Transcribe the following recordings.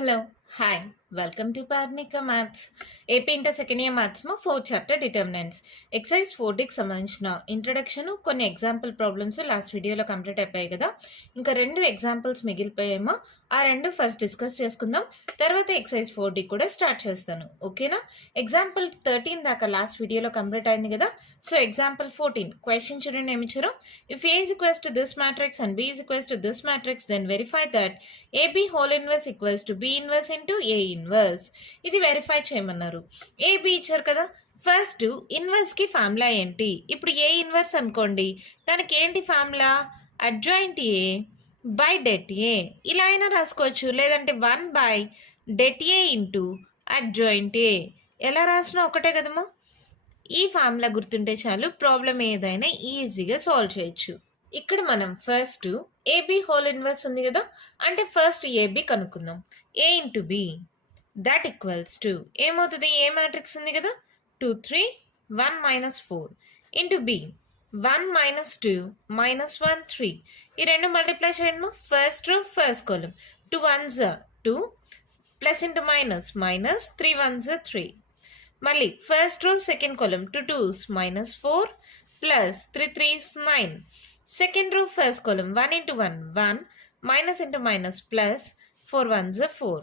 Hello hi welcome to Parnika maths AP inter second year మ్యాథ్స్లో 4th chapter determinants exercise 4Dకి సంబంధించిన introduction కొన్ని example problems last వీడియోలో complete అయిపోయాయి కదా. ఇంకా 2 ఎగ్జాంపుల్స్ మిగిలిపోయేమో ఆ 2 ఫస్ట్ డిస్కస్ చేసుకుందాం. తర్వాత ఎక్సైజ్ 4D కూడా స్టార్ట్ చేస్తాను, ఓకేనా. ఎగ్జాంపుల్ 13 దాకా లాస్ట్ వీడియోలో కంప్లీట్ అయింది కదా. సో ఎగ్జాంపుల్ 14 క్వశ్చన్ చూడండి ఏమి ఇచ్చారు. If A is equals to this matrix and B is equals to this matrix, then verify that AB whole inverse equals to B inverse into A inverse. ఇది verify చేయమన్నారు. AB ఇచ్చారు కదా. First inverse కి formula ఏంటి? ఇప్పుడు A inverse అనుకోండి, దానికి ఏంటి formula? Adjoint A by det A. ఇలా అయినా రాసుకోవచ్చు, లేదంటే 1 by debt A into adjoint A. ఎలా రాసినా ఒకటే కదమ్మా. ఈ ఫార్ములా గుర్తుంటే చాలు, ప్రాబ్లం ఏదైనా ఈజీగా సాల్వ్ చేయొచ్చు. ఇక్కడ మనం ఫస్ట్ ఏబి హోల్ ఇన్వర్స్ ఉంది కదా, అంటే ఫస్ట్ ఏబి కనుక్కుందాం. A into B that equals to ఏమవుతుంది? ఏ మ్యాట్రిక్స్ ఉంది కదా, 2 3 1 minus 4 into B 1 minus 2 minus 1 3. ఈ రెండు మల్టిప్లై చేయండి. First row first column 2 1s 2 plus into minus minus 3 1s 3. మళ్ళీ first row second column 2 2s minus 4 plus 3 3s 9. Second row first column 1 into 1 1 minus into minus plus 4 1s 4.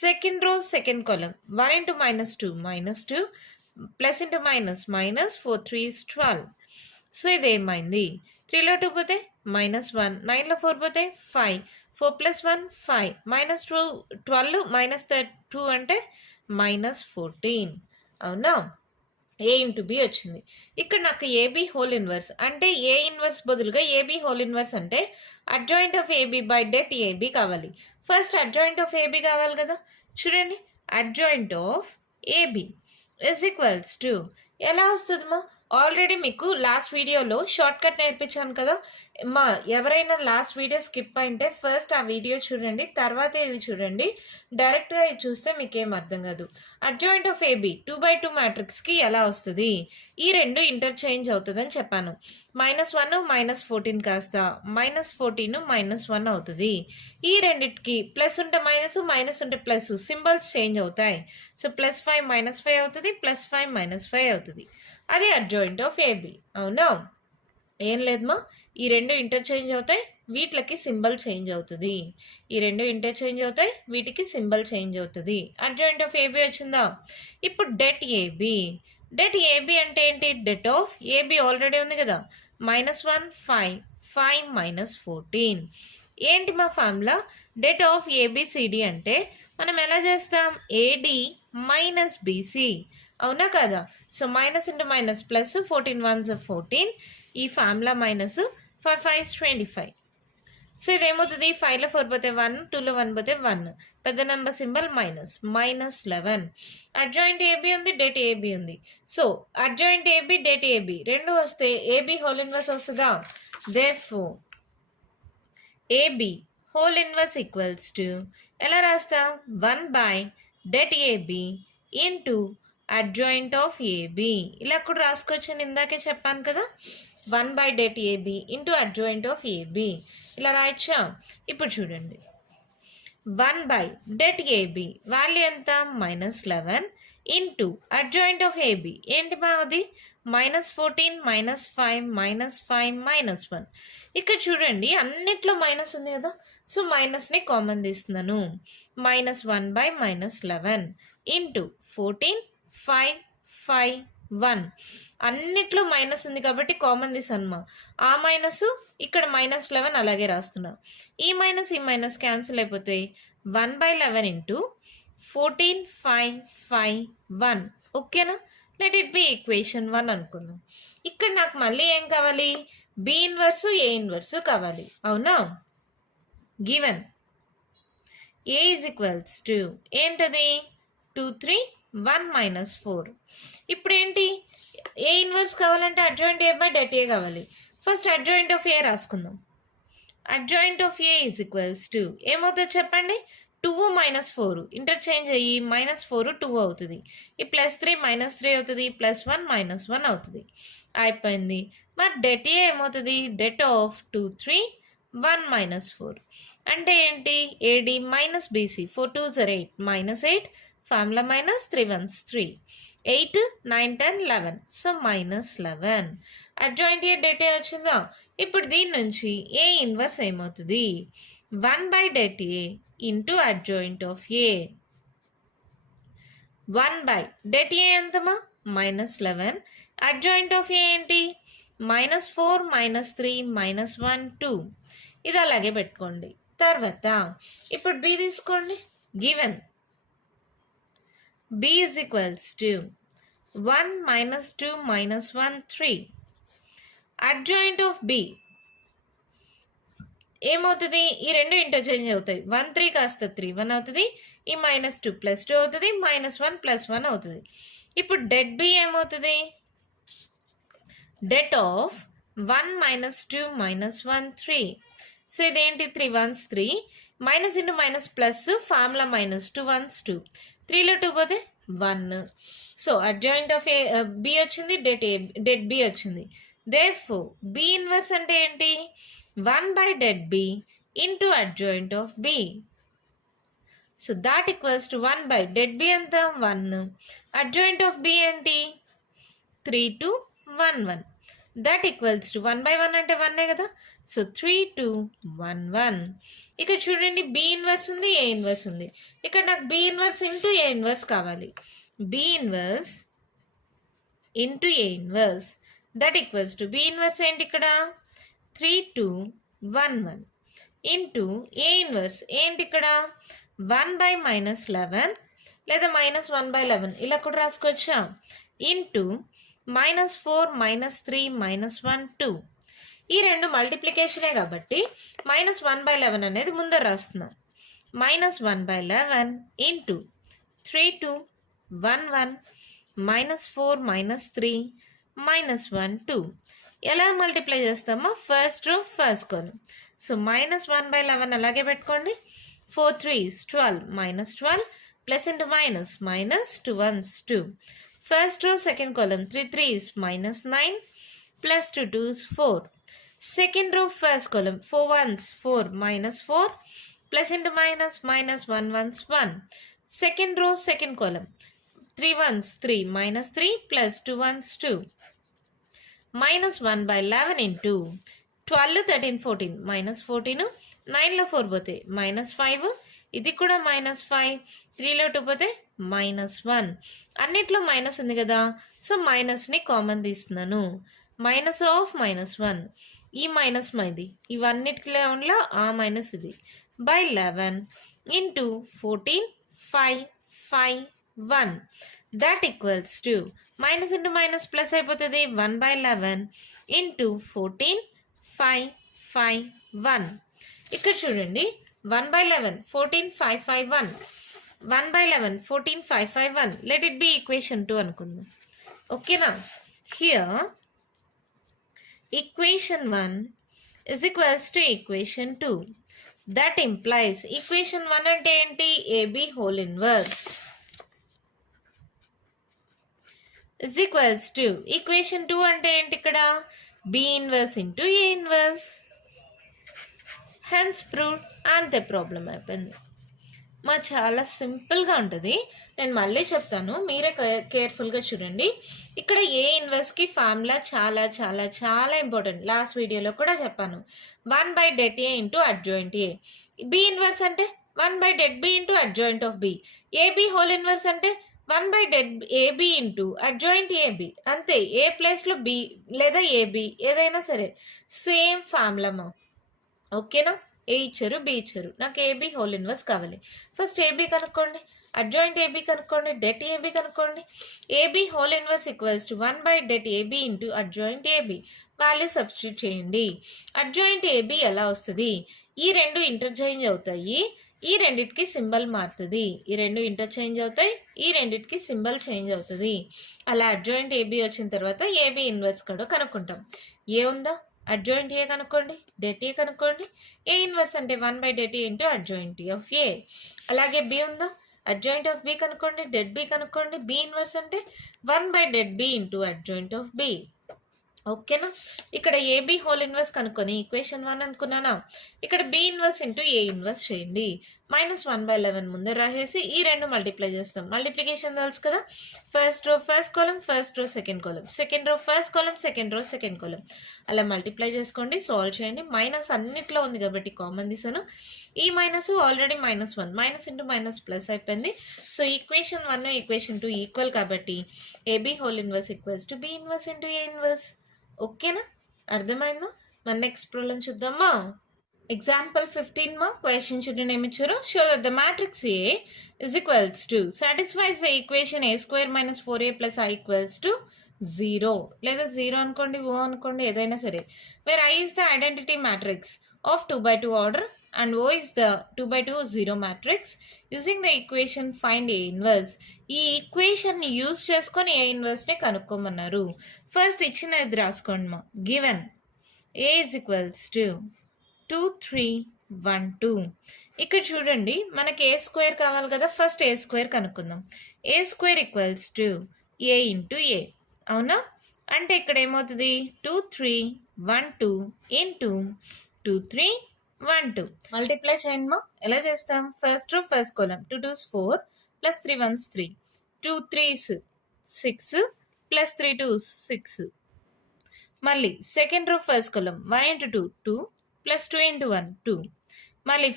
Second row second column 1 into minus 2 minus 2 plus into minus minus 4 3s 12. So ఇదేమైంది? 3లో 2 పోతే minus 1, 9లో 4 పోతే 5, 4 plus 1 5, minus 12 minus 2 అంటే minus 14. అవునా? ఏ into B వచ్చింది. ఇక్కడ నాకు AB whole inverse అంటే ఏ ఇన్వర్స్ బదులుగా ఏబి హోల్ ఇన్వర్స్ అంటే adjoint of AB by det AB కావాలి. ఫస్ట్ అడ్జాయింట్ ఆఫ్ ఏబి కావాలి కదా. చూడండి, adjoint of AB is equals to ఎలా వస్తుందమ్మా? ఆల్రెడీ మీకు లాస్ట్ వీడియోలో షార్ట్ కట్ నేర్పించాను కదా. ఎవరైనా లాస్ట్ వీడియో స్కిప్ అయింటే ఫస్ట్ ఆ వీడియో చూడండి, తర్వాత ఇది చూడండి. డైరెక్ట్గా ఇది చూస్తే మీకేం అర్థం కాదు. అడ్జాయింట్ ఆఫ్ ఏబి 2/2 మ్యాట్రిక్స్కి ఎలా వస్తుంది? ఈ రెండు ఇంటర్చేంజ్ అవుతుందని చెప్పాను. -1 -14 కాస్త -14 -1 అవుతుంది. ఈ రెండిటికి ప్లస్ ఉంటే మైనస్, మైనస్ ఉంటే ప్లస్, సింబల్స్ చేంజ్ అవుతాయి. సో +5 -5 అవుతుంది, +5 -5 అవుతుంది. అది అడ్జాయింట్ ఆఫ్ ఏబి. అవునా? ఏం లేదమ్మా, ఈ రెండు ఇంటర్చేంజ్ అవుతాయి, వీటికి సింబల్ చేంజ్ అవుతుంది. ఈ రెండు ఇంటర్చేంజ్ అవుతాయి, వీటికి సింబల్ చేంజ్ అవుతుంది. అడ్జాయింట్ ఆఫ్ ఏబి వచ్చిందా? ఇప్పుడు డెట్ ఏబి. డెట్ ఏబి అంటే ఏంటి? డెట్ ఆఫ్ ఏబి ఆల్రెడీ ఉంది కదా, -1 5 5 -14. ఏంటి మా ఫార్ములా? డెట్ ఆఫ్ ఏబిసిడి అంటే మనం ఎలా చేస్తాం? AD minus BC. అవునా కదా? So minus into minus plus, 14 1s 14. ఈ ఫార్ములా మైనస్ 5 5s 25. సో ఇదేమవుతుంది? 5లో 4 పోతే 1, 2లో 1 పోతే 1, పెద్ద నెంబర్ సింబల్ -11. అడ్జాయింట్ ఏబి ఉంది, డెట్ ఏబి ఉంది. So adjoint AB det AB రెండు వస్తే ఏబి హోల్ ఇన్వర్స్ వస్తుందా? Therefore AB whole inverse equals to ఎలా రాస్తాం? 1 by det AB into adjoint of AB. ఇలా కూడా రాసుకోవచ్చు, నేను ఇందాకే చెప్పాను కదా. 1 by det AB into adjoint of AB ఇలా రాయచ్చా? ఇప్పుడు చూడండి, 1 బై డెట్ ఏబి వాల్యూ ఎంత? -11 ఇంటూ అడ్జాయింట్ ఆఫ్ ఏబి ఏంటి మాది? -14 -5 -5 -1. ఇక్కడ చూడండి, అన్నిట్లో మైనస్ ఉంది కదా. సో మైనస్ని కామన్ తీస్తున్నాను. -1 బై -11 ఇంటూ 14 5 5 1. అన్నిట్లో మైనస్ ఉంది కాబట్టి కామన్ తీసాను. ఆ మైనస్ ఇక్కడ -11 అలాగే రాస్తున్నా. ఈ మైనస్ క్యాన్సిల్ అయిపోతాయి. 1 బై 11 ఇంటూ 14 5 5 1. ఓకేనా? లెట్ ఇట్ బి ఈక్వేషన్ 1 అనుకుందాం. ఇక్కడ నాకు మళ్ళీ ఏం కావాలి? బి ఇన్వర్సు ఏ ఇన్వర్సు కావాలి. అవునా? Given A is equals to ఏంటది? 2 3 1 -4. ఇప్పుడు ఏంటి? ఏ ఇన్వర్స్ కావాలంటే adjoint A by det A కావాలి. ఫస్ట్ అడ్జాయింట్ ఆఫ్ ఏ రాసుకుందాం. Adjoint of A is equals to ఏమవుతుంది చెప్పండి? 2 -4 ఇంటర్చేంజ్ అయ్యి -4 2 అవుతుంది. ఈ +3 -3 అవుతుంది, +1 -1 అవుతుంది. అయిపోయింది. మరి డెట్ ఏ ఏమవుతుంది? Det of 2 3 1 -4. అంటే ఏంటి? AD minus BC 4 2s are 8 -8 formula minus 3 1s 3 8 9 10 11 so -11 adjoint A det A వచ్చిందా? ఇప్పుడు దీని నుంచి ఏ ఇన్వర్స్ ఏమవుతుంది? 1/det A into adjoint of A 1/det A ఎంతమా? -11 అడ్జాయింట్ ఆఫ్ ఏ ఏంటి? -4 -3 -1 2 ఇది అలాగే పెట్టుకోండి. తర్వాత ఇప్పుడు బి తీసుకోండి. Given b is equals to 1 - 2 - 1 3 adjoint of b ఏమవుతుంది? ఈ రెండు ఇంటర్చేంజ్ అవుతాయి. 1 3 కాస్త 3 1 అవుతుంది. ఈ -2 + 2 అవుతుంది. -1 + 1 అవుతుంది. ఇప్పుడు డెట్ బి ఏమవుతుంది? డెట్ ఆఫ్ 1 - 2 - 1 3 సో ఇదేంటి? 3 1s 3 minus into minus plus formula -2 1s 2 3లో 2 పోతే 1 so adjoint of A B వచ్చింది. డెట్ బి వచ్చింది. దేర్ఫోర్ బి ఇన్వర్స్ అంటే ఏంటి? 1/det B into adjoint of B so that equals to 1/det B ఎంత? 1 adjoint of B ఏంటి? 3 2 1 1 that equals to 1/1 అంటే 1 కదా. సో 3 2 1 1 ఇక్కడ చూడండి బి ఇన్వర్స్ ఉంది, ఏ ఇన్వర్స్ ఉంది. ఇక్కడ నాకు B inverse into A inverse కావాలి. B inverse into A inverse that equals to B inverse ఏంటి ఇక్కడ? 3 2 1 1 ఇంటూ ఏ ఇన్వర్స్ ఏంటి ఇక్కడ? 1/-11 లేదా -1/11 ఇలా కూడా రాసుకోవచ్చా? ఇంటూ -4 -3 -1 2 ఈ రెండు మల్టిప్లికేషనే కాబట్టి -1/11 అనేది ముందర రాస్తున్నారు. -1/11 ఇంటూ 3 2 1 1 -4 -3 -1 2 ఎలా మల్టిప్లై చేస్తామో ఫస్ట్ రో ఫస్ట్ కాలం. సో -1/11 అలాగే పెట్టుకోండి. 4 3s 12 -12 plus into minus -2 1s 2 first row second కాలం 3 3s -9 plus 2 2s 4 second row first కాలం 4 1s 4 -4 plus into minus -1 1s 1 second row second కాలం 3 1s 3 -3 ప్లస్ 2 1s 2 -1/11 ఇంటూ 12 13 14 -14 9లో 4 పోతే -5 ఇది కూడా -5 3లో 2 పోతే -1 అన్నిట్లో minus ఉంది కదా. So మైనస్ని common తీస్తున్నాను. -1 ఈ మైనస్ ఇది ఇవన్నిటిలో ఉన్న ఆ మైనస్ ఇది /11 into 14 5 5 1 that equals to minus into minus plus అయిపోతుంది 1/11 ఇంటూ 14 5 5 1 ఇక్కడ చూడండి 1/11 14 5 5 1 1/11 14 5 5 1 లెట్ ఇట్ బి ఈక్వేషన్ 2 అనుకుందాం. ఓకేనా? Here equation 1 is equals to equation 2 that implies equation 1 అంటే ఏంటి? AB whole inverse is equals to equation 2 అంటే ఏంటి? ఇక్కడ B inverse into A inverse hence proved అంతే ప్రాబ్లం అయిపోయింది. చాలా సింపుల్గా ఉంటుంది. నేను మళ్ళీ చెప్తాను, మీరే కేర్ఫుల్గా చూడండి. ఇక్కడ ఏ ఇన్వర్స్కి ఫార్ములా చాలా చాలా చాలా ఇంపార్టెంట్. లాస్ట్ వీడియోలో కూడా చెప్పాను. 1/det A into adjoint A. B inverse అంటే 1/det B into adjoint of B. AB whole inverse అంటే 1/det AB into adjoint AB. అంతే, ఏ ప్లేస్లో బి లేదా ఏబి ఏదైనా సరే సేమ్ ఫార్ములా. ఓకేనా? ఏ ఇచ్చారు, బి ఇచ్చారు, నాకు ఏబి హోల్ ఇన్వర్స్ కావాలి. ఫస్ట్ ఏబి కనుక్కోండి, అడ్జాయింట్ ఏబి కనుక్కోండి, డెట్ ఏబి కనుక్కోండి. AB whole inverse equals to 1/det AB into adjoint AB. Value substitute చేయండి. అడ్జాయింట్ ఏబి ఎలా వస్తుంది? ఈ రెండు ఇంటర్చేంజ్ అవుతాయి, ఈ రెండిటికి సింబల్ మారుతుంది. ఈ రెండు ఇంటర్చేంజ్ అవుతాయి, ఈ రెండిటికి సింబల్ చేంజ్ అవుతుంది. అలా అడ్జాయింట్ ఏబి వచ్చిన తర్వాత ఏబి ఇన్వర్స్ కూడా కనుక్కుంటాం. ఏ ఉందా? అడ్జాయింట్ ఏ కనుక్కోండి, డెట్ ఏ కనుక్కోండి. ఏ ఇన్వర్స్ అంటే 1/det A into adjoint of A. అలాగే బి ఉందా? అడ్జాయింట్ ఆఫ్ బి కనుక్కోండి, డెట్ బి కనుక్కోండి. బి ఇన్వర్స్ అంటే 1/det B into adjoint of B. ఓకేనా? ఇక్కడ ఏబి హోల్ ఇన్వర్స్ కనుక్కొని ఈక్వేషన్ 1 అనుకున్నానా? ఇక్కడ B inverse into A inverse చేయండి. -1/11 ముందర రాసేసి ఈ రెండు మల్టిప్లై చేస్తాం. మల్టిప్లికేషన్ తెలుసు కదా, first row first column, first row second column, second row first column, second row second column, అలా మల్టిప్లై చేసుకోండి, సాల్వ్ చేయండి. మైనస్ అన్నిట్లో ఉంది కాబట్టి కామన్ తీసాను. ఈ minus already -1, minus into minus plus అయిపోయింది. సో ఈక్వేషన్ 1 ఈక్వేషన్ 2 ఈక్వల్ కాబట్టి AB whole inverse equals to B inverse into A inverse. ఓకేనా? అర్థమైందా? మన నెక్స్ట్ ప్రాబ్లం చూద్దామా? ఎగ్జాంపుల్ 15 మా క్వశ్చన్ చూడండి ఏమి ఇచ్చారు. Show that the matrix A is equals to satisfies the equation A square minus 4a plus I equals to 0 లేదా 0 అనుకోండి, ఓ అనుకోండి, ఏదైనా సరే. Where I is the identity matrix of 2x2 order and O is the 2x2 0 matrix. Using the equation find A inverse. ఈ equation ని use చేసుకొని ఏ inverse ని కనుక్కోమన్నారు. First ఇచ్చిన ఇది రాసుకోండి మా. Given A is equals to 2 3 1 2. ఇక్కడ చూడండి మనకి ఏ స్క్వేర్ కావాలి కదా, ఫస్ట్ ఏ స్క్వేర్ కనుక్కుందాం. A square equals to A into A. అవునా? అంటే ఇక్కడ ఏమవుతుంది 2 3 1 2 ఇంటూ 2 3 1 2. మల్టిప్లై చేయండి మా. ఎలా చేస్తాం? First row first column 2 2s 4 plus 3 1s 3, 2 3s 6 plus 3 2s 6. మళ్ళీ second row first column 1 into 2 2 plus 2 into 1 2. మళ్ళీ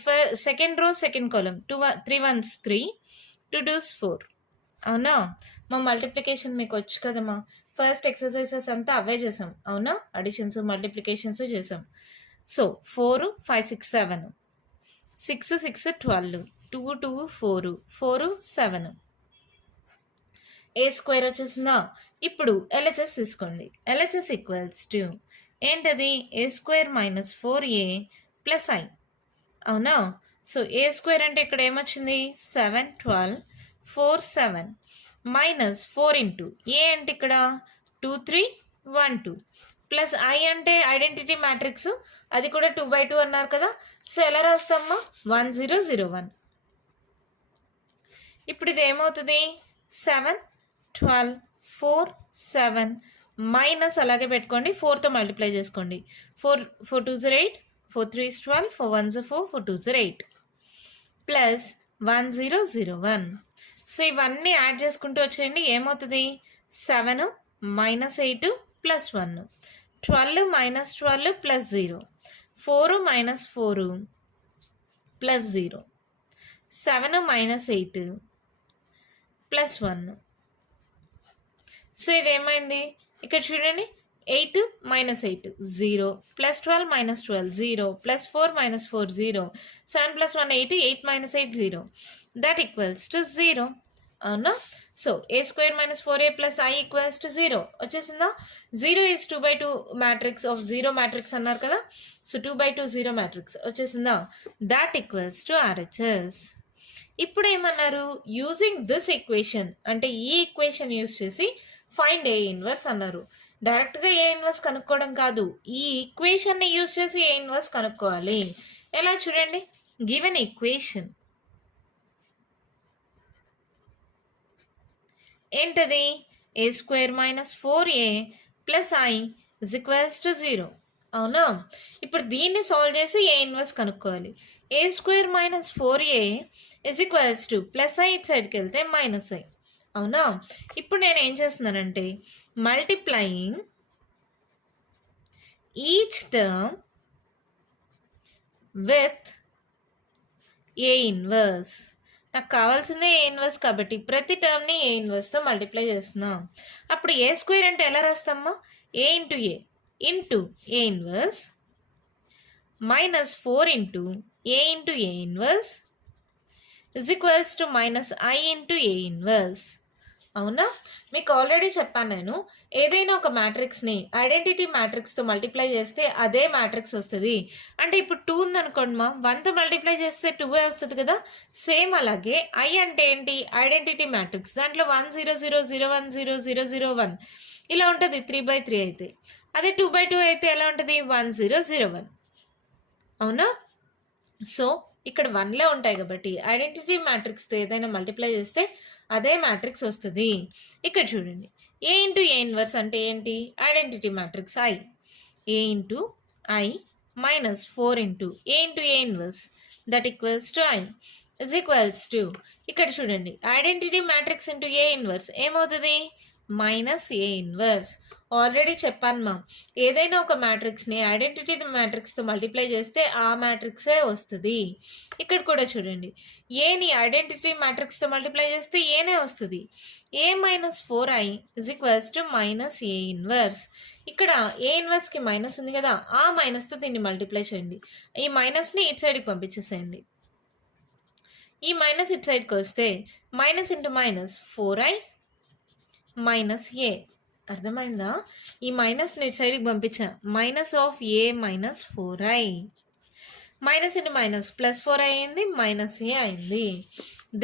second row second column 3 1s 3, 2 2s 4. అవునా? మా మల్టిప్లికేషన్ మీకు వచ్చు కదమ్మా. ఫస్ట్ ఎక్సర్సైజెస్ అంతా అవే చేసాం. అవునా? అడిషన్స్ మల్టిప్లికేషన్స్ చేసాం. సో 4 5 6 7, 6 6 12, 2 2 4 4 7. ఏ స్క్వేర్ వచ్చేసిందా? ఇప్పుడు ఎల్హెచ్ఎస్ తీసుకోండి. ఎల్హెచ్ఎస్ ఈక్వల్స్ టు ఏంటది? A square minus 4a plus I. అవునా? సో ఏ స్క్వేర్ అంటే ఇక్కడ ఏమొచ్చింది? 7 12 4 7 మైనస్ 4 ఇంటూ ఏ అంటే ఇక్కడ 2 3 1 2 ప్లస్ ఐ అంటే ఐడెంటిటీ మ్యాట్రిక్స్, అది కూడా 2x2 అన్నారు కదా. సో ఎలా రాస్తామా? 1 0 0 1. ఇప్పుడు ఇది ఏమవుతుంది? 7 12 4 7 మైనస్ అలాగే పెట్టుకోండి, 4తో మల్టిప్లై చేసుకోండి. 4 4 2 8, 4 3 12, 4 1 4, 4 2 8 ప్లస్ 1 0 0 1. సో ఇవన్నీ యాడ్ చేసుకుంటూ వచ్చేయండి. ఏమవుతుంది? 7 minus 8 plus 1, 12 minus 12 plus 0, 4 minus 4 plus 0, 7 minus 8 plus 1. So ఇదేమైంది? ఇక్కడ చూడండి 8 minus 8 0, plus 12 minus 12 0, plus 4 minus 4 0, 7 plus 1 8, 8 minus 8 0, that equals to 0. అవునా? So A square minus 4a plus I equals to 0 వచ్చేసిందా? 0 is 2x2 matrix of 0 matrix అన్నారు కదా. So 2x2 0 matrix వచ్చేసిందా? That equals to RHS. ఇప్పుడు ఏమన్నారు? Using this equation అంటే ఈ equation use చేసి ఫైండ్ ఏ ఇన్వర్స్ అన్నారు. డైరెక్ట్గా ఏ ఇన్వర్స్ కనుక్కోవడం కాదు, ఈ ఈక్వేషన్ని యూజ్ చేసి ఏ ఇన్వర్స్ కనుక్కోవాలి. ఎలా చూడండి. గివెన్ ఈక్వేషన్ ఏంటది? A square minus 4a plus I is equals to 0. అవునా? ఇప్పుడు దీన్ని సాల్వ్ చేసి ఏ ఇన్వర్స్ కనుక్కోవాలి. A square minus 4a is equals to plus I ఇటు సైడ్కి వెళ్తే మైనస్ ఐ. అవునా? ఇప్పుడు నేను ఏం చేస్తున్నానంటే multiplying each term with A inverse. నాకు కావాల్సిందే ఏ ఇన్వర్స్ కాబట్టి ప్రతి టర్మ్ని ఏ ఇన్వర్స్తో మల్టిప్లై చేస్తున్నాం. అప్పుడు ఏ స్క్వేర్ అంటే ఎలా రాస్తామా? A into A into A inverse minus 4 into A into A inverse is equals to minus I into A inverse. అవునా? మీకు ఆల్రెడీ చెప్పాను నేను, ఏదైనా ఒక మ్యాట్రిక్స్ని ఐడెంటిటీ మ్యాట్రిక్స్తో మల్టిప్లై చేస్తే అదే మ్యాట్రిక్స్ వస్తుంది. అంటే ఇప్పుడు 2 ఉందనుకోండి మా, 1తో మల్టిప్లై చేస్తే 2 వస్తుంది కదా. సేమ్ అలాగే ఐ అంటే ఏంటి? Identity matrix. దాంట్లో 1 0 0 0 1 0 0 0 1 ఇలా ఉంటుంది 3/3 అయితే. అదే 2/2 అయితే ఎలా ఉంటుంది? 1 0 0 1. అవునా? సో ఇక్కడ 1లే ఉంటాయి కాబట్టి ఐడెంటిటీ మ్యాట్రిక్స్తో ఏదైనా మల్టిప్లై చేస్తే అదే మ్యాట్రిక్స్ వస్తుంది. ఇక్కడ చూడండి ఏ ఇంటూ ఏ ఇన్వర్స్ అంటే ఏంటి? Identity matrix I. A into I minus 4 into A into A inverse that equals to I is equals to, ఇక్కడ చూడండి identity matrix into A inverse ఏమవుతుంది? Minus A inverse. ఆల్రెడీ చెప్పాను మా, ఏదైనా ఒక మ్యాట్రిక్స్ని identity మ్యాట్రిక్స్తో multiply చేస్తే ఆ మ్యాట్రిక్సే వస్తుంది. ఇక్కడ కూడా చూడండి, ఏని ఐడెంటిటీ మ్యాట్రిక్స్తో మల్టిప్లై చేస్తే ఏనే వస్తుంది. A minus 4i is equals to minus A inverse. ఇక్కడ ఏ ఇన్వర్స్కి మైనస్ ఉంది కదా, ఆ మైనస్తో దీన్ని మల్టిప్లై చేయండి. ఈ మైనస్ని ఇటు సైడ్కి పంపించేసేయండి. ఈ మైనస్ ఇటు సైడ్కి వస్తే minus into minus 4i minus A. అర్థమైందా? ఈ మైనస్ని ఇటు సైడ్కి పంపించా, minus of A minus 4i. Minus into minus plus 4i అయింది, మైనస్ ఏ అయింది.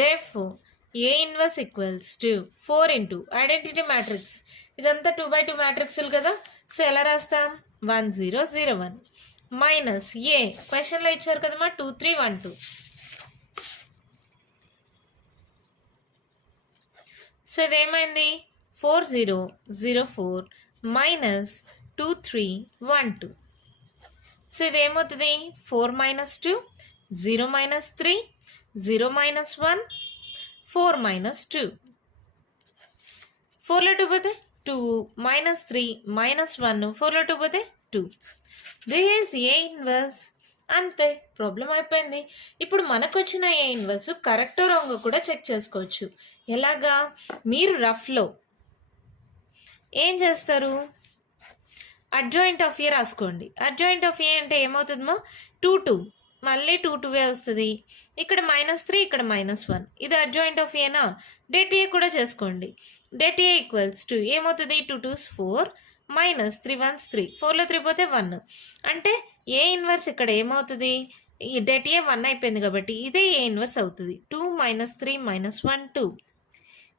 Therefore A inverse equals to 4 into identity matrix. ఇదంతా 2x2 మ్యాట్రిక్స్లు కదా, సో ఎలా రాస్తాం? 1 0 0 1 మైనస్ ఏ. క్వశ్చన్లో ఇచ్చారు కదమ్మా 2 3 1 2. సో ఇదేమైంది? 4 0 0 4 మైనస్ 2 3 1 2. సో ఇదేమవుతుంది? 4 మైనస్ 2 0 మైనస్ 3 0 మైనస్ 1 4 మైనస్ 2. 4లో 2 పోతే 2 మైనస్ 3 మైనస్ 1 4లో 2 పోతే 2. This is a inverse. అంతే, ప్రాబ్లం అయిపోయింది. ఇప్పుడు మనకు వచ్చిన ఏ ఇన్వర్స్ కరెక్టో రాంగ్ కూడా చెక్ చేసుకోవచ్చు. ఎలాగా? మీరు రఫ్లో ఏం చేస్తారు? అడ్జాయింట్ ఆఫ్ ఏ రాసుకోండి. అడ్జాయింట్ ఆఫ్ ఏ అంటే ఏమవుతుందమ్మా? 2 2 మళ్ళీ 2 2 వస్తుంది. ఇక్కడ -3 ఇక్కడ -1. ఇది అడ్జాయింట్ ఆఫ్ ఏనా? డెట్ ఏ కూడా చేసుకోండి. డెట్ ఏ ఈక్వల్స్ టు ఏమవుతుంది? 2 2s 4 మైనస్ 3 1s 3 4లో 3 పోతే 1. అంటే ఏ ఇన్వర్స్ ఇక్కడ ఏమవుతుంది? ఈ డెట్ ఏ 1 అయిపోయింది కాబట్టి ఇదే ఏ ఇన్వర్స్ అవుతుంది. 2 -3 -1 2.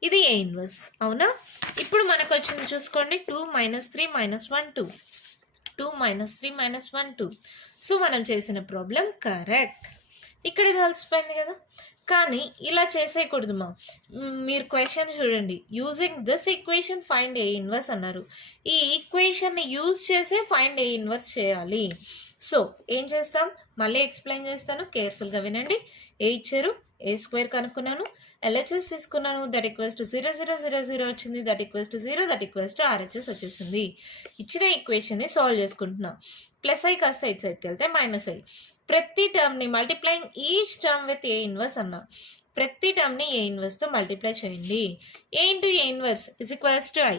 ఇది ఏ ఇన్వర్స్, అవునా? ఇప్పుడు మనకు వచ్చింది చూసుకోండి, 2 -3 -1 2. 2 -3 -1 2. సో మనం చేసిన ప్రాబ్లం కరెక్ట్. ఇక్కడ ఇది అలసిపోయింది కదా. కానీ ఇలా చేసేయకూడదు మా. మీరు క్వశ్చన్ చూడండి, using this equation find a inverse అన్నారు. ఈ ఈక్వేషన్ని యూజ్ చేసే ఫైండ్ ఏ ఇన్వర్స్ చేయాలి. సో ఏం చేస్తాం? మళ్ళీ ఎక్స్ప్లెయిన్ చేస్తాను, కేర్ఫుల్గా వినండి. ఏ ఇచ్చారు? ఏ స్క్వేర్ కనుక్కున్నాను, ఎల్హెచ్ఎస్ తీసుకున్నాను, దట్ ఈక్వల్స్ టు 0 0 0 0 వచ్చింది, that equals to 0, that equals to RHS వచ్చేసింది. ఇచ్చిన ఈక్వేషన్ని సాల్వ్ చేసుకుంటున్నా. ప్లస్ ఐ కాస్త ఇటు సైడ్కి వెళ్తే మైనస్ ఐ. ప్రతి టర్మ్ని multiplying each term with A inverse అన్నా. ప్రతి టర్మ్ని ఏ ఇన్వర్స్తో మల్టిప్లై చేయండి. A into A inverse is equals to I.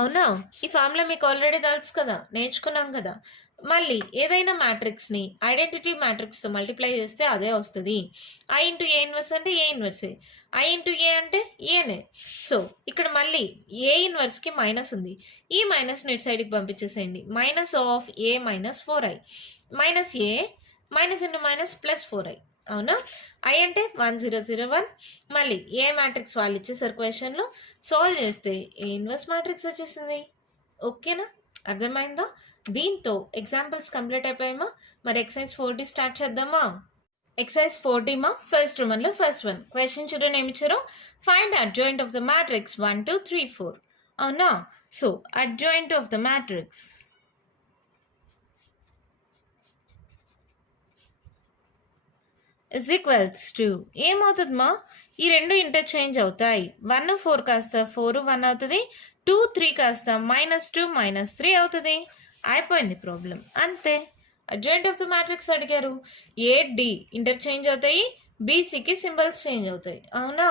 అవునా? ఈ ఫార్ములా మీకు ఆల్రెడీ తెలుసు కదా, నేర్చుకున్నాం కదా. మళ్ళీ ఏదైనా మ్యాట్రిక్స్ని ఐడెంటిటీ మ్యాట్రిక్స్తో మల్టిప్లై చేస్తే అదే వస్తుంది. ఐ ఇంటూ ఏ ఇన్వర్స్ అంటే ఏ ఇన్వర్సే, ఐ ఇంటూ ఏ అంటే ఏనే. సో ఇక్కడ మళ్ళీ ఏ ఇన్వర్స్కి మైనస్ ఉంది, ఈ మైనస్ని ఇటు సైడ్కి పంపించేసేయండి. Minus of A minus 4i minus A minus into minus plus 4i. అవునా? ఐ అంటే 1 0 0 1. మళ్ళీ ఏ మ్యాట్రిక్స్ వాళ్ళు ఇచ్చేసారు క్వశ్చన్లో, సాల్వ్ చేస్తే ఏ ఇన్వర్స్ మ్యాట్రిక్స్ వచ్చేసింది. ఓకేనా? అర్థమైందా? దీంతో ఎగ్జాంపుల్స్ కంప్లీట్ అయిపోయామా? మరి ఎక్సైజ్ 4D స్టార్ట్ చేద్దామా? ఎక్సైజ్ 4D మా ఫస్ట్ వన్లో ఫస్ట్ వన్ క్వశ్చన్ చూడండి, ఏమి ఇచ్చారో. Find adjoint of the matrix 1 2 3 4. అవునా? So adjoint of the matrix is equals to ఏమవుతుందమ్మా? ఈ రెండు ఇంటర్చేంజ్ అవుతాయి. 1 4 కాస్త 4 1 అవుతుంది, 2 3 కాస్త -2 -3 అవుతుంది. అయిపోయింది ప్రాబ్లం, అంతే. అడ్జాయింట్ ఆఫ్ ద మ్యాట్రిక్స్ అడిగారు. ఏ డి ఇంటర్చేంజ్ అవుతాయి, బీసీకి సింబల్స్ చేంజ్ అవుతాయి. అవునా?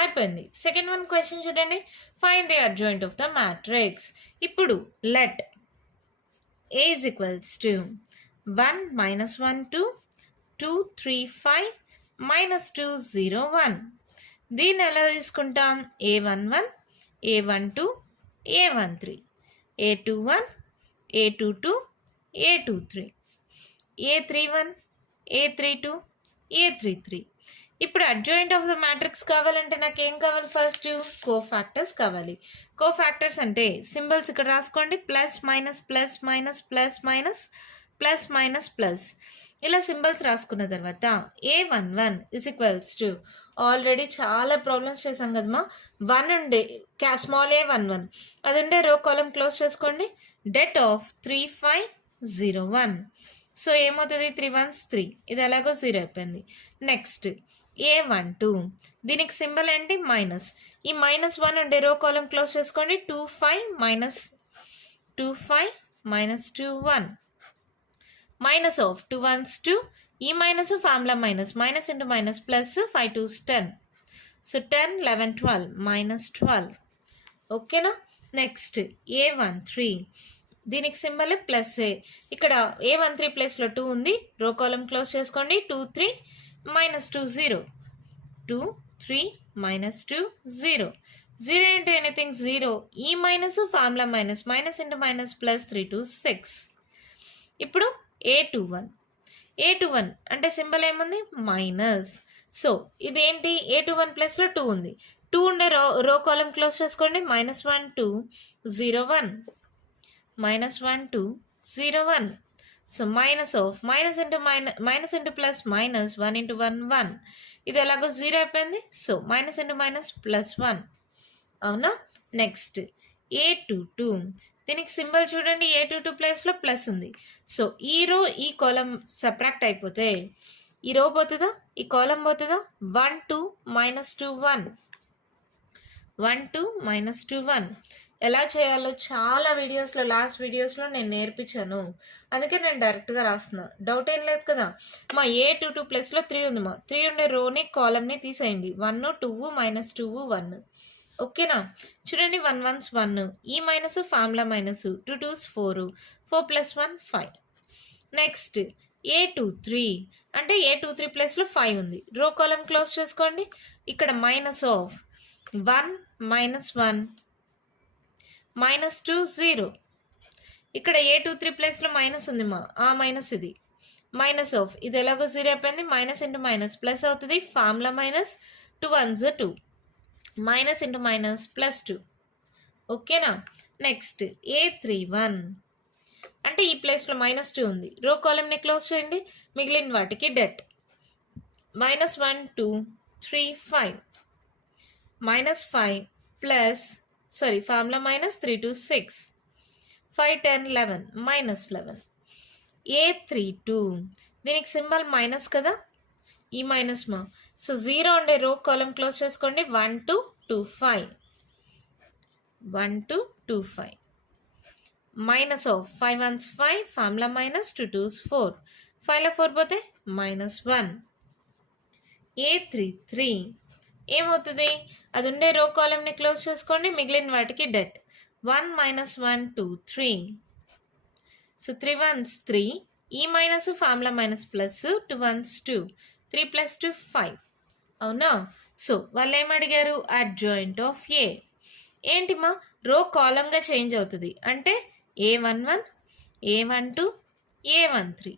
అయిపోయింది. సెకండ్ వన్ క్వశ్చన్ చూడండి, find the adjoint of the matrix. ఇప్పుడు let A is equals to 1 -1 2 2 3 5 -2 0 1. దీన్ని ఎలా తీసుకుంటాం? A11 A12 A13 A21 A22 A23 A31 A32 A33. ఇప్పుడు అడ్జాయింట్ ఆఫ్ ద మ్యాట్రిక్స్ కావాలంటే నాకు ఏం కావాలి? ఫస్ట్ కోఫాక్టర్స్ కావాలి. కోఫాక్టర్స్ అంటే సింబల్స్ ఇక్కడ రాసుకోండి, plus minus plus minus plus minus plus minus plus. ఇలా సింబల్స్ రాసుకున్న తర్వాత A11 is equals to already చాలా ప్రాబ్లమ్స్ చేసాం కదమ్మా. 1 ఉండే స్మాల్ a11 అది ఉండే రో కాలం క్లోజ్ చేసుకోండి. Det of 3501. సో ఏమవుతుంది 3 1s 3, ఇది ఎలాగో 0 అయిపోయింది. నెక్స్ట్ A12 దీనికి సింబల్ ఏంటి మైనస్. ఈ -1 ఉండే రో కాలం క్లోజ్ చేసుకోండి. 25 minus 25 minus 21 minus of 2 1s 2, ఈ minus formula minus into minus plus 5 2s 10. So 10 11 12 -12. ఓకేనా. నెక్స్ట్ A13 దీనికి సింబల్ ప్లస్ ఏ. ఇక్కడ A13 ప్లేస్లో 2 ఉంది, రో కాలం క్లోజ్ చేసుకోండి. 2 3 మైనస్ 2 0, 2 3 మైనస్ 2 0, 0 ఇంటూ ఎనీథింగ్ 0, ఈ minus formula minus into minus plus 3 2 6. ఇప్పుడు A21 అంటే సింబల్ ఏముంది మైనస్. సో ఇదేంటి A21 ప్లస్లో 2 ఉంది, 2 ఉండే రో కాలం క్లోజ్ చేసుకోండి. -1 2 0 1 -1 2 0 1. So minus of minus into plus minus 1 into 1 1, ఇది ఎలాగో 0 అయిపోయింది. So minus into minus plus 1. అవునా. నెక్స్ట్ A22 దీనికి సింబల్ చూడండి, A22 ప్లేస్లో ప్లస్ ఉంది. సో ఈ రో ఈ కాలం సబ్ట్రాక్ట్ అయిపోతే ఈ రో పోతుందా, ఈ కాలం పోతుందా. 1 2 -2 1, 1 2 -2 1 ఎలా చేయాలో చాలా వీడియోస్లో లాస్ట్ వీడియోస్లో నేను నేర్పించాను, అందుకే నేను డైరెక్ట్గా రాస్తున్నా. డౌట్ ఏం లేదు కదా. మా A22 ప్లస్లో 3 ఉంది, మా 3 ఉండే రోని కాలంని తీసేయండి. 1 2 -2 1. ఓకేనా. చూడండి 1 1s 1, ఈ minus formula minus 2 2s 4, 4 + 1 5. Next A23 అంటే A23 ప్లస్లో 5 ఉంది, రో కాలం క్లోజ్ చేసుకోండి. ఇక్కడ మైనస్ ఆఫ్ 1 -1 -2 0. ఇక్కడ A23 ప్లస్లో మైనస్ ఉంది మా, ఆ మైనస్ ఇది మైనస్ ఆఫ్, ఇది ఎలాగో 0 అయిపోయింది. మైనస్ ఇంటూ మైనస్ ప్లస్ అవుతుంది, formula minus 2 1s 2, minus into minus plus 2. ఓకేనా. నెక్స్ట్ A31 అంటే ఈ ప్లేస్లో -2 ఉంది, రో కాలంని క్లోజ్ చేయండి. మిగిలిన వాటికి డెట్ -1 2 3 5 -5 ప్లస్ ఫార్ములా -3 2 6, 5 10 11 -11. A32 దీనికి సింబల్ మైనస్ కదా, ఈ మైనస్ మా. సో 0 ఉండే రో కాలం క్లోజ్ చేసుకోండి. 1 2 2 5, 1 2 2 5 minus of 5 1s 5, formula minus 2 2s 4, 5లో 4 పోతే -1. A33 ఏమవుతుంది, అది ఉండే రో కాలంని క్లోజ్ చేసుకోండి. మిగిలిన వాటికి డెట్ 1 -1 2 3. సో 3 1s 3, ఈ minus formula minus plus 2 1s 2, 3 + 2 5. అవునా. సో వాళ్ళు ఏమడిగారు, అడ్జాయింట్ ఆఫ్ ఏ. ఏంటిమా, రో కాలంగా చేంజ్ అవుతుంది అంటే A11 A12 A13,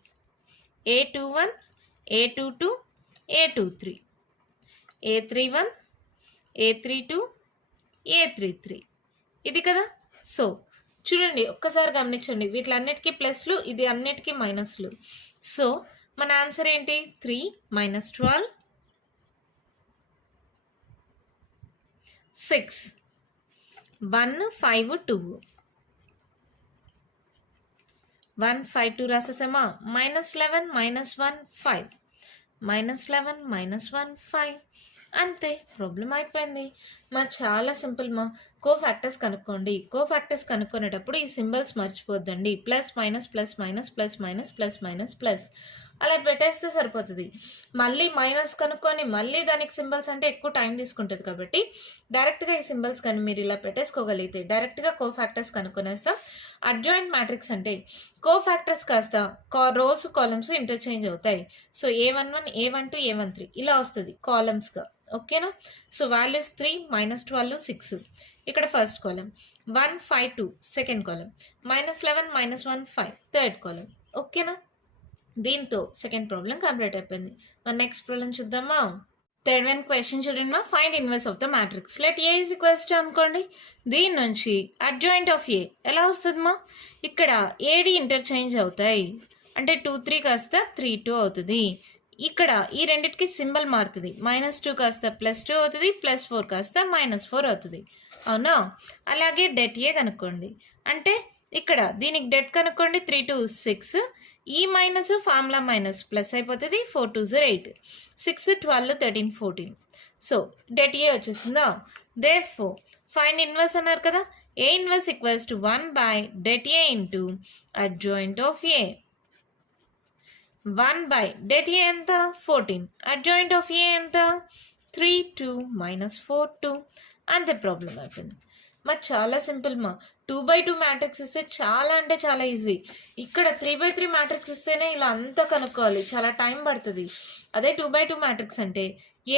A21 A22 A23, A31 A32 A33, ఇది కదా. సో చూడండి ఒక్కసారి గమనించండి, వీటిలన్నిటికీ ప్లస్లు, ఇది అన్నిటికీ మైనస్లు. సో మన ఆన్సర్ ఏంటి 3 -12 6 1 5 2, 1 5 2 రాసేసామా. -11 -1 5, -11 -1 5. అంతే, ప్రాబ్లం అయిపోయింది. మా చాలా సింపుల్ మా. కోఫాక్టర్స్ కనుక్కోండి. కోఫాక్టర్స్ కనుక్కునేటప్పుడు ఈ సింబల్స్ మర్చిపోద్దండి. Plus minus plus minus plus minus plus minus plus అలా పెట్టేస్తే సరిపోతుంది. మళ్ళీ మైనస్ కనుక్కొని మళ్ళీ దానికి సింబల్స్ అంటే ఎక్కువ టైం తీసుకుంటుంది. కాబట్టి డైరెక్ట్గా ఈ సింబల్స్ కానీ మీరు ఇలా పెట్టేసుకోగలిగితే డైరెక్ట్గా కోఫాక్టర్స్ కనుక్కునేస్తాం. అడ్జాయింట్ మ్యాట్రిక్స్ అంటే కోఫాక్టర్స్ కాస్త రోస్ కాలమ్స్ ఇంటర్చేంజ్ అవుతాయి. సో A11 A12 A13 ఇలా వస్తుంది కాలమ్స్గా. ఓకేనా. So values 3 -12 6. ఇక్కడ first column 1 5 2 second column, -11 -1 5 third కాలం. ఓకేనా. దీంతో సెకండ్ ప్రాబ్లం కంప్లీట్ అయిపోయింది. మన నెక్స్ట్ ప్రాబ్లం చూద్దామా. థర్డ్ వన్ క్వశ్చన్ చూడండి మా. Find inverse of the matrix. Let A is equals to అనుకోండి. దీని నుంచి అడ్జాయింట్ ఆఫ్ ఏ ఎలా వస్తుంది మా. ఇక్కడ ఏడి ఇంటర్చేంజ్ అవుతాయి. అంటే 2 3 కాస్త 3 2 అవుతుంది. ఇక్కడ ఈ రెండిటికి సింబల్ మారుతుంది. -2 కాస్త +2 అవుతుంది. +4 కాస్త -4 అవుతుంది. అవునా? అలాగే డెట్ ఏ కనుక్కోండి. అంటే ఇక్కడ దీనికి డెట్ కనుక్కోండి. 3 2 6. ఈ మైనస్ ఫార్ములా మైనస్ ప్లస్ అయిపోతుంది. 4 2 8. 6 12 13 14. సో డెట్ ఏ వచ్చేసిందా? దేర్ఫోర్ ఫైండ్ ఇన్వర్స్ అన్నారు కదా. A inverse equals to 1 by det A into adjoint of A. 1 by det A ఎంత 14. adjoint of A ఎంత 3 2 minus 4 2. అంతే ప్రాబ్లం అయిపోయింది. మరి చాలా సింపుల్ మా. 2/2 మ్యాట్రిక్స్ ఇస్తే చాలా అంటే చాలా ఈజీ. ఇక్కడ 3/3 మ్యాట్రిక్స్ ఇస్తేనే ఇలా అంతా కనుక్కోవాలి, చాలా టైం పడుతుంది. అదే 2/2 మ్యాట్రిక్స్ అంటే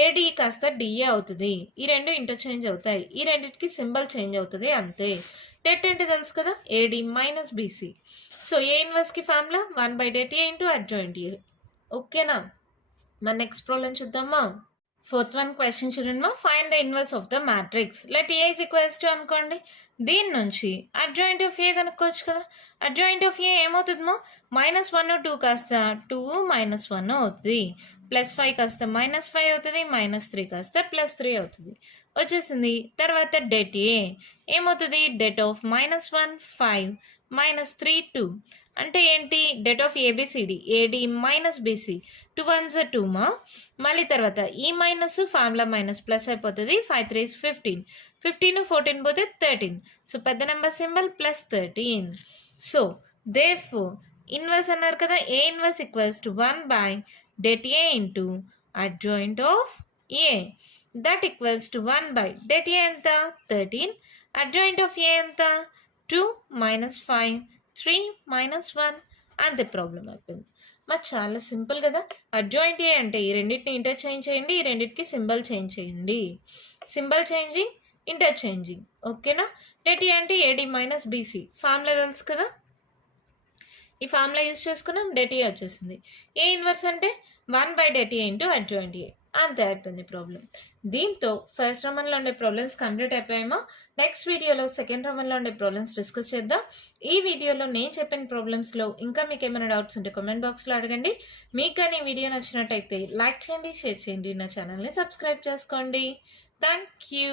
ఏడి కాస్త డిఏ అవుతుంది. ఈ రెండు ఇంటర్చేంజ్ అవుతాయి. ఈ రెండింటికి సింబల్ చేంజ్ అవుతుంది అంతే. డెట్ అంటే తెలుసు కదా, AD minus BC. So A ఇన్వర్స్కి formula 1 by det A into adjoint A. ఓకేనా? మన నెక్స్ట్ ప్రాబ్లం చూద్దామా. ఫోర్త్ వన్ క్వశ్చన్ చూడండి. Find the inverse of the matrix. Let A is equals to అనుకోండి. దీని నుంచి అడ్జాయింట్ ఆఫ్ ఏ కనుక్కోవచ్చు కదా. అడ్జాయింట్ ఆఫ్ ఏ ఏమవుతుందమ్మా, -1 2 కాస్త 2 -1 అవుతుంది. +5 కాస్త -5 అవుతుంది. -3 కాస్త +3 అవుతుంది. వచ్చేసింది. తర్వాత డెట్ ఏ ఏమవుతుంది, డెట్ ఆఫ్ -1 5 -3 2. అంటే ఏంటి, det of A B C D AD minus BC. 2 1s 2 మా. మళ్ళీ తర్వాత ఈ మైనస్ ఫార్ములా మైనస్ ప్లస్ అయిపోతుంది. 5 3s 15. 15 14 పోతే 13. సో పెద్ద number symbol +13. So therefore inverse అన్నారు కదా, ఏ inverse equals to 1 by det A into adjoint of A. That equals to 1 by det A ఎంత 13. adjoint of A ఎంత 2 -5 3 -1. అంతే ప్రాబ్లం అయిపోయింది. మరి చాలా సింపుల్ కదా. అడ్జాయింట్ ఏ అంటే ఈ రెండింటిని ఇంటర్చేంజ్ చేయండి, ఈ రెండింటికి సింబల్ చేంజ్ చేయండి. Symbol changing, interchanging. ఓకేనా? డెట్ ఏ అంటే ఏడి మైనస్ బీసీ. ఫార్ములా తెలుసు కదా, ఈ ఫార్ములా యూజ్ చేసుకున్నాం. డెట్ ఏ వచ్చేసింది. ఏ ఇన్వర్స్ అంటే 1 by det A into adjoint A. అంతే అయిపోయింది ప్రాబ్లం. దీంతో ఫస్ట్ రౌండ్లో ఉండే ప్రాబ్లమ్స్ కంప్లీట్ అయిపోయామో. నెక్స్ట్ వీడియోలో సెకండ్ రౌండ్లో ఉండే ప్రాబ్లమ్స్ డిస్కస్ చేద్దాం. ఈ వీడియోలో నేను చెప్పిన ప్రాబ్లమ్స్లో ఇంకా మీకు ఏమైనా డౌట్స్ ఉంటే కామెంట్ బాక్స్లో అడగండి. మీకు కానీ ఈ వీడియో నచ్చినట్టయితే లైక్ చేయండి, షేర్ చేయండి, నా ఛానల్ని సబ్స్క్రైబ్ చేసుకోండి. Thank you.